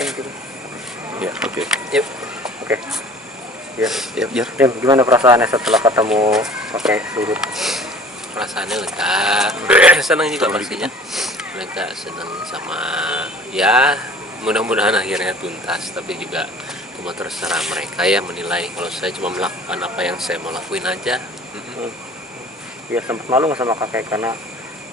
mungkin gitu. Ya, oke. Yuk. Oke. Ya. Ya. Gimana perasaannya setelah ketemu kakek Suhut? Perasaannya lega, senang juga pastinya. Lega, senang sama ya mudah-mudahan akhirnya tuntas, tapi juga cuma terserah mereka ya menilai. Kalau saya cuma melakukan apa yang saya mau lakuin aja. Ya sempat malu nggak sama kakek karena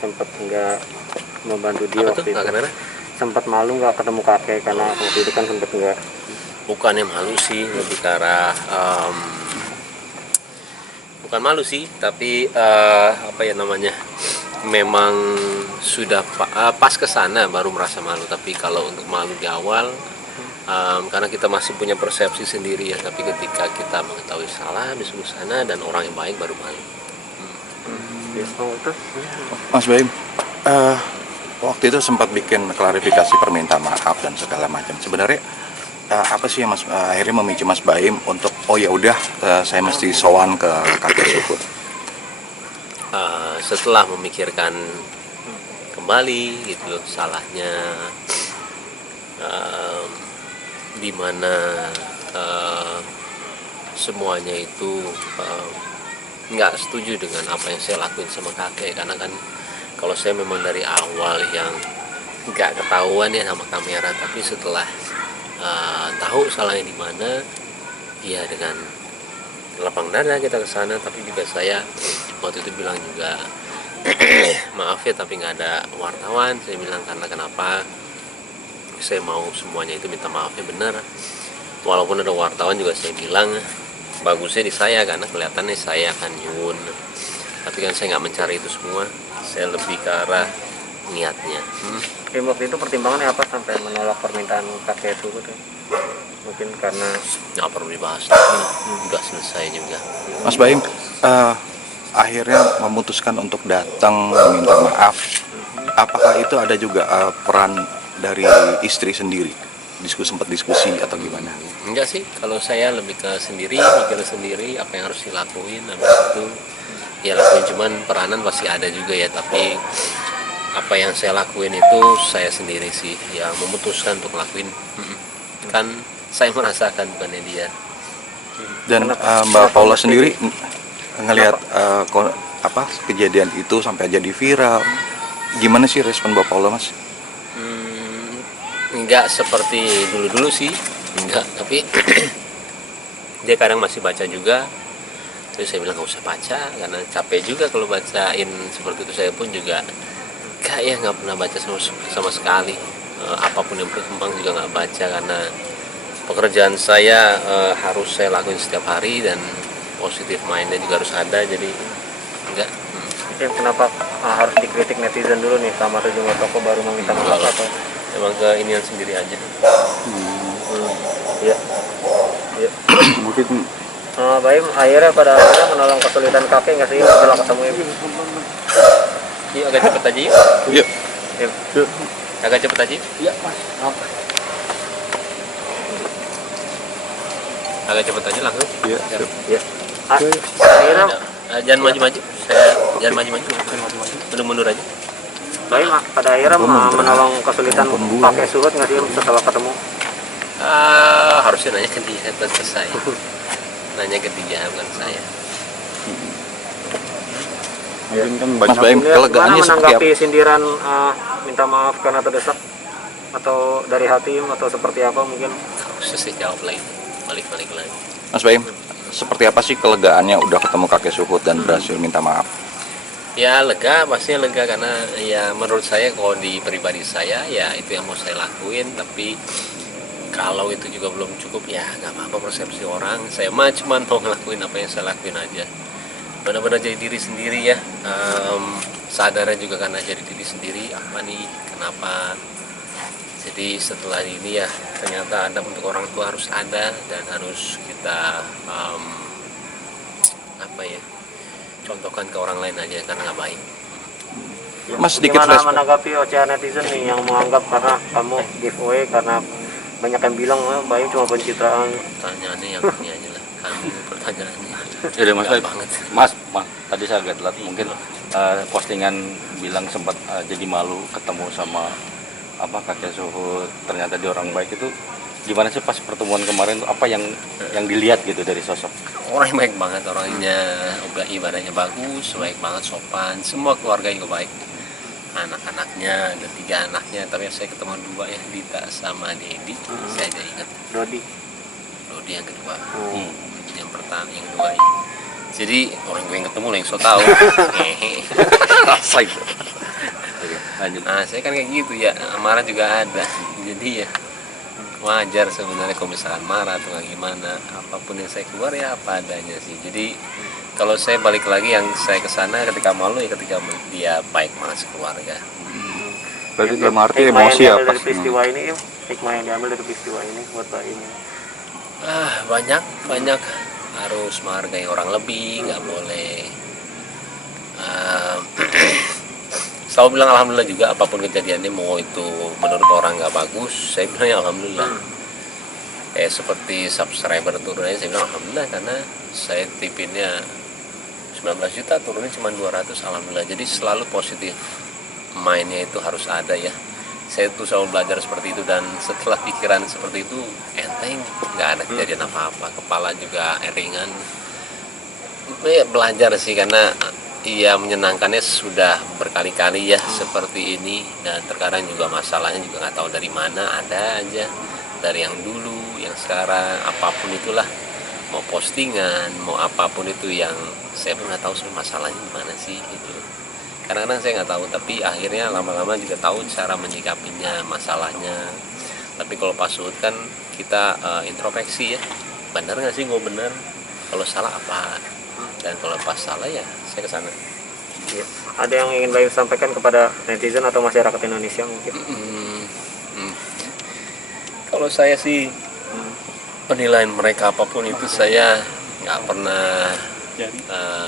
sempat nggak membantu dia Apa waktu tuh? itu? Kenapa? Sempat malu nggak ketemu kakek karena waktu itu kan sempat nggak. Bukannya malu sih, lebih ke arah bukan malu sih, tapi apa ya namanya, memang sudah pas ke sana baru merasa malu. Tapi kalau untuk malu di awal, karena kita masih punya persepsi sendiri ya, tapi ketika kita mengetahui salah di sebelah sana dan orang yang baik baru malu. Mas Baim, waktu itu sempat bikin klarifikasi permintaan maaf dan segala macam. Sebenarnya apa sih yang akhirnya memicu Mas Baim untuk oh ya udah saya mesti sowan ke kakek Suhut? Setelah memikirkan kembali gitu loh salahnya, di mana semuanya itu nggak setuju dengan apa yang saya lakuin sama kakek, karena kan kalau saya memang dari awal yang nggak ketahuan ya sama kamera, tapi setelah tahu salahnya di mana, ya dengan lapang dada kita ke sana. Tapi juga saya waktu itu bilang juga maaf ya, tapi nggak ada wartawan. Saya bilang karena kenapa saya mau semuanya itu minta maafnya benar, walaupun ada wartawan juga saya bilang bagusnya di saya karena kelihatannya saya akan nyun, tapi kan saya nggak mencari itu semua. Saya lebih ke arah niatnya. Waktu itu pertimbangannya apa sampai menolak permintaan kakek Suhut? Mungkin karena nggak perlu dibahas, udah selesai juga. Mas Baim akhirnya memutuskan untuk datang meminta maaf. Apakah itu ada juga peran dari istri sendiri? Sempat diskusi atau gimana? Enggak sih, kalau saya lebih ke sendiri, mikir sendiri apa yang harus dilakuin, habis itu ya lakuin. Cuman peranan pasti ada juga ya, tapi apa yang saya lakuin itu saya sendiri sih yang memutuskan untuk lakuin. Kan saya merasakan, bukannya dia. Dan Mbak Paula sendiri ngelihat kejadian itu sampai jadi viral, gimana sih respon Mbak Paula, Mas? Enggak seperti dulu-dulu sih, enggak, tapi dia kadang masih baca juga. Terus saya bilang nggak usah baca karena capek juga kalau bacain seperti itu. Saya pun juga nggak pernah baca sama sekali. Apapun yang berkembang juga nggak baca karena pekerjaan saya harus saya lakuin setiap hari dan positif mindnya juga harus ada, jadi enggak. Kenapa harus dikritik netizen dulu nih sama sejumlah toko baru meminta maaf atau? Emang ke inian sendiri aja. Iya. Mungkin Baim akhirnya pada akhirnya menolong kesulitan kakek nggak sih setelah ketemu ibu? Iya, agak cepet aja yuk. Yuk. Agak cepet aja. Iya, Mas. Agak cepet aja langsung. Iya. Akhirnya jangan maju-maju. Jangan maju-maju. Mundur-mundur aja. Baim pada akhirnya menolong kesulitan kakek Suhut nggak sih setelah ketemu? Harusnya nanya ke dia, bukan ke saya. Nanya ke dia, bukan saya. Mas Baim, kelegaannya seperti menanggapi apa? sindiran minta maaf karena terdesak atau dari hatim atau seperti apa mungkin? Harusnya saya jawab lagi, balik-balik lagi. Mas Baim, seperti apa sih kelegaannya udah ketemu kakek Suhut dan berhasil minta maaf? Ya lega, pastinya lega karena ya menurut saya kalau di pribadi saya ya itu yang mau saya lakuin. Tapi kalau itu juga belum cukup ya nggak apa-apa persepsi orang. Saya mah cuma mau ngelakuin apa yang saya lakuin aja. Benar-benar jadi diri sendiri ya. Sadarnya juga karena jadi diri sendiri apa nih, kenapa. Jadi setelah ini ya ternyata adab untuk orang tua harus ada dan harus kita contohkan ke orang lain aja karena nggak baik. Mas sedikit Gimana respon. menanggapi ocehan netizen nih yang menganggap karena kamu giveaway karena banyak yang bilang Baim cuma pencitraan? Pertanyaannya yang ini aja lah, kami pertanyaannya. Jadi Mas Baim, banget. Mas, tadi saya agak telat mungkin postingan bilang sempat jadi malu ketemu sama kakek Suhut ternyata dia orang baik itu gimana sih pas pertemuan kemarin tuh, apa yang dilihat gitu dari sosok? Orang yang baik banget, orangnya ibadahnya bagus, baik banget, sopan, semua keluarga juga baik. Anak-anaknya ada 3 anaknya, tapi saya ketemu 2 ya, Dita sama Dedi. Saya aja ingat Dodi. Dodi yang kedua. Yang pertama, yang kedua ya. Jadi orang gue yang ketemu yang so tau. Rasain. Lanjut. Nah saya kan kayak gitu ya, marah juga ada. Jadi ya wajar sebenarnya kalau misalkan marah atau gimana, apapun yang saya keluar ya apa adanya sih. Jadi kalau saya balik lagi, yang saya kesana ketika malu ya ketika dia baik banget sekeluarga. Berarti dalam arti Hikmah emosi yang ya diambil pas dari peristiwa ini, hikmah yang diambil dari peristiwa ini buat Pak ini. Banyak harus menghargai orang lebih, nggak boleh selalu bilang alhamdulillah juga apapun kejadiannya, mau itu menurut orang nggak bagus, saya bilang ya alhamdulillah. Seperti subscriber turunnya, saya bilang alhamdulillah, karena saya tipinnya 19 juta turunnya cuma 200, alhamdulillah. Jadi selalu positif mainnya itu harus ada ya. Saya tuh selalu belajar seperti itu, dan setelah pikiran seperti itu enteng, nggak ada kejadian apa-apa, kepala juga ringan. Ya, belajar sih, karena iya menyenangkannya sudah berkali-kali ya seperti ini, dan terkadang juga masalahnya juga nggak tahu dari mana, ada aja dari yang dulu, yang sekarang, apapun itulah, mau postingan, mau apapun itu yang saya pun nggak tahu sebenarnya masalahnya gimana sih gitu. Kadang-kadang saya nggak tahu, tapi akhirnya lama-lama juga tahu cara menyikapinya, masalahnya. Tapi kalau pas Suhut kan kita introspeksi ya, benar nggak sih gue benar, kalau salah apa, dan kalau pas salah ya saya kesana. Ya. Ada yang ingin Bayu sampaikan kepada netizen atau masyarakat Indonesia mungkin? Kalau saya sih penilaian mereka apapun itu saya nggak pernah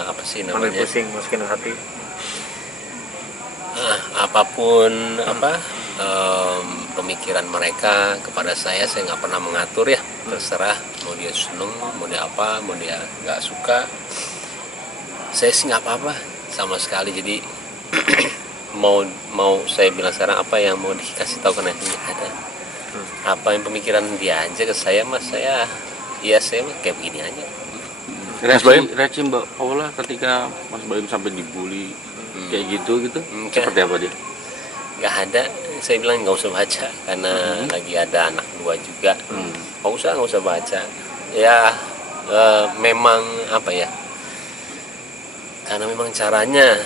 apa sih Ambil namanya, pusing, masukin ke hati. apapun pemikiran mereka kepada saya nggak pernah mengatur ya, terserah mau dia seneng, mau dia apa, mau dia nggak suka, saya sih nggak apa-apa sama sekali. Jadi mau saya bilang sekarang apa yang mau dikasih tahu ke netizen, nggak ada. Apa yang pemikiran dia aja ke saya, mas saya mah kayak begini aja. Reaksi Mbak Paula ketika Mas Baim sampai dibully kayak gitu seperti apa dia? Nggak ada, saya bilang nggak usah baca, karena lagi ada anak 2 juga. Nggak usah baca ya. Memang apa ya, karena memang caranya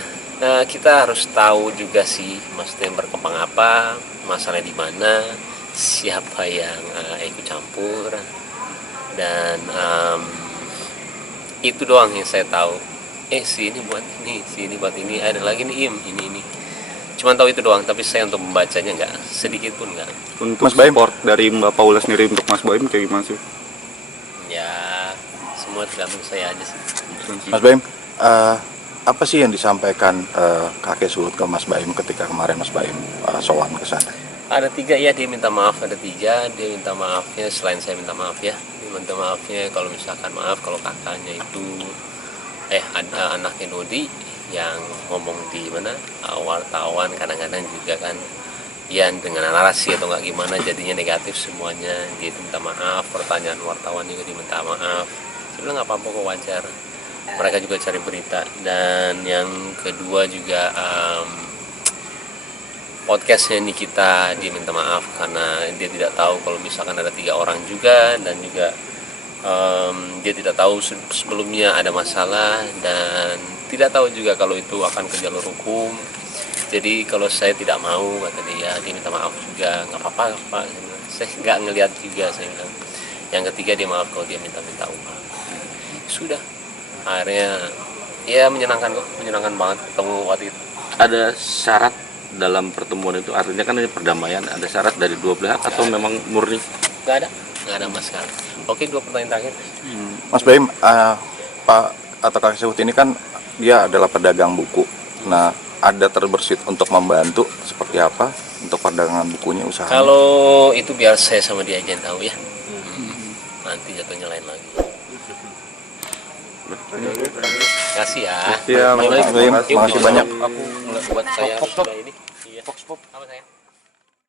kita harus tahu juga sih maksudnya berkembang apa, masalahnya di mana, siapa yang ikut campur, dan itu doang yang saya tahu. Si ini buat ini, si ini buat ini, ada lagi nih ini. Cuman tahu itu doang, tapi saya untuk membacanya nggak, sedikit pun nggak. Untuk Mas Baim, support dari Mbak Paula sendiri untuk Mas Baim kayak gimana sih? Ya semua tergantung saya aja sih. Mas Baim, apa sih yang disampaikan kakek Suhut ke Mas Baim ketika kemarin Mas Baim sowan ke sana? Ada 3 ya, dia minta maaf, ada 3 dia minta maafnya, selain saya minta maaf ya, dia minta maafnya kalau misalkan maaf kalau kakaknya itu ada anaknya Dodi yang ngomong di mana wartawan, kadang-kadang juga kan ya dengan narasi atau nggak gimana jadinya negatif semuanya, dia itu minta maaf, pertanyaan wartawan juga diminta maaf. Saya bilang nggak apa-apa kok, wajar, mereka juga cari berita. Dan yang kedua juga podcastnya Nikita, dia minta maaf karena dia tidak tahu kalau misalkan ada 3 orang juga, dan juga dia tidak tahu sebelumnya ada masalah, dan tidak tahu juga kalau itu akan ke jalur hukum. Jadi kalau saya tidak mau, kata dia minta maaf juga, nggak apa-apa Pak. Saya nggak ngelihat juga, saya bilang. Yang ketiga dia maaf kalau dia minta uang. Sudah, akhirnya ya menyenangkan kok, menyenangkan banget ketemu waktu itu. Ada syarat dalam pertemuan itu, artinya kan ada perdamaian, ada syarat dari 2 pihak atau memang murni? Nggak ada mas sekali. Oke, 2 pertanyaan terakhir. Mas Baim, Pak atau kakek Suhut ini kan dia adalah pedagang buku. Nah, ada terbersit untuk membantu seperti apa untuk perdagangan bukunya, usaha? Kalau itu biar saya sama dia aja yang tahu ya. Nanti jatuhnya lain lagi. Kasih ya. Iya, Mas Baim. Makasih banyak. Aku buat saya sudah ini. Iya. Apa saya?